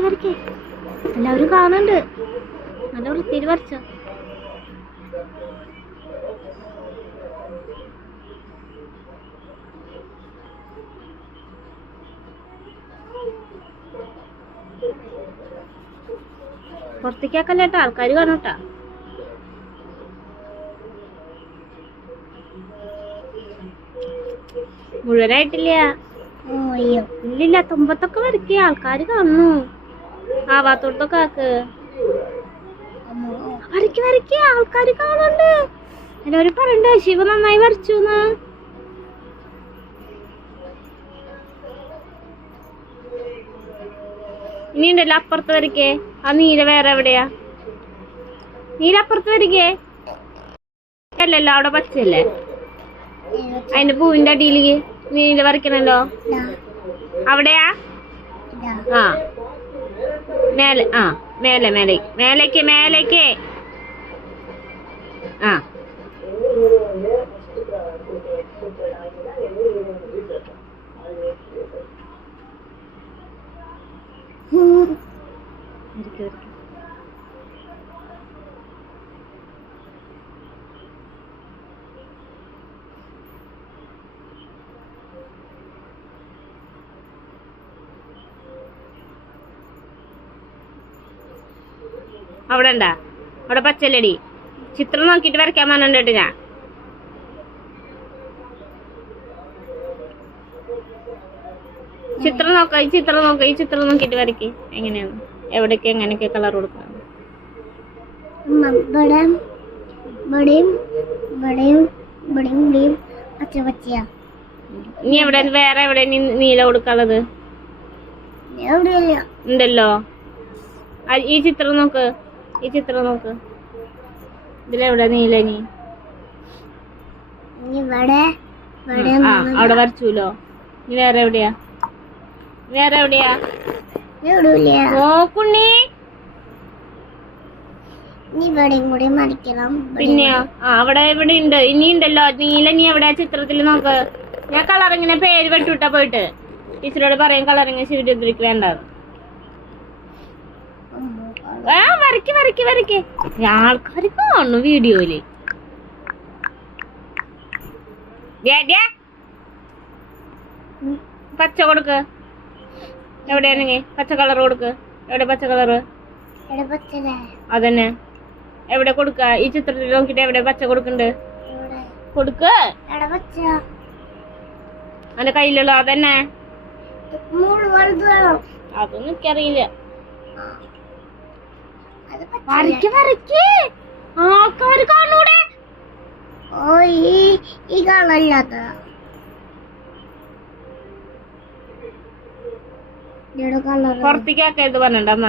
വരയ്ക്ക് എല്ലാവരും കാണുന്നുണ്ട്. നല്ല വൃത്തിയിൽ വരച്ചോ. പുറത്തേക്കാക്കല്ലേട്ടാ, ആൾക്കാർ കാണൂട്ടാ. മുഴുവനായിട്ടില്ല. ഇല്ലില്ല, തുമ്പത്തൊക്കെ വരയ്ക്കുക, ആൾക്കാർ കാണുന്നു. ആവാത്തോടത്തൊക്കെ ആക്ക്. വരയ്ക്ക് ആൾക്കാർ കാണുന്നുണ്ട്. എല്ലാവരും പറയണ്ടേ ശിവ നന്നായി വരച്ചു. ഇനി ഉണ്ടല്ലോ അപ്പുറത്ത് വരയ്ക്കേ. ആ നീല വേറെ എവിടെയാ? നീല അപ്പുറത്ത് വരയ്ക്കേ. അല്ലല്ലോ, അവിടെ പച്ചല്ലേ. അതിന്റെ പൂവിന്റെ അടിയിലേക്ക് നീല വരയ്ക്കണല്ലോ. അവിടെയാ? ആ മേലെ. ആ മേലെ മേലേക്ക്. ആ അവിടെ ഉണ്ടാ? അവിടെ പച്ചല്ലടി. ചിത്രം നോക്കിട്ട് വരയ്ക്കാൻ പറഞ്ഞിട്ട് ഞാൻ. ചിത്രം നോക്കിട്ട് വരയ്ക്ക്. എങ്ങനെയാണ്, എവിടേക്ക് എങ്ങനെയൊക്കെ കളർ കൊടുക്കാം. ഇനി എവിടെ വേറെ എവിടെ നീല കൊടുക്കാനുള്ളത് ഉണ്ടല്ലോ. ഈ ചിത്രം നോക്ക്. ഇതിലെവിടെ നീല? നീ അവിടെ വരച്ചൂലോ. നീ വേറെ എവിടെയാ? നോക്കുണ്ണി. പിന്നെയോ? അവിടെ ഇവിടെ ഉണ്ട്. ഇനി ഉണ്ടല്ലോ നീല. നീ എവിടെയാ ചിത്രത്തിൽ നോക്ക്. ഞാൻ കളറിങ്ങനെ പേര് വെട്ടുവിട്ടാ പോയിട്ട് ടീച്ചറോട് പറയും കളറിങ് ശിവരുദ്രക്ക് വേണ്ട. വരയ്ക്ക്. ആൾക്കാർ കാണുന്നു വീഡിയോയില്. പച്ച കൊടുക്ക്. എവിടെയാണെങ്കിൽ പച്ച കളർ കൊടുക്ക്. എവിടെ പച്ച കളറ്? അതന്നെ. എവിടെ കൊടുക്ക? ഈ ചിത്രത്തിൽ നോക്കിട്ട് എവിടെ പച്ച കൊടുക്കണ്ട്? കൊടുക്ക്. എന്റെ കയ്യിലുള്ള അതന്നെ. അതൊന്നും എനിക്കറിയില്ല. വരയ്ക്ക്. ആൾക്കാര് കാണൂടെ? പുറത്തേക്കാക്ക ഇത് പറഞ്ഞണ്ട അമ്മ.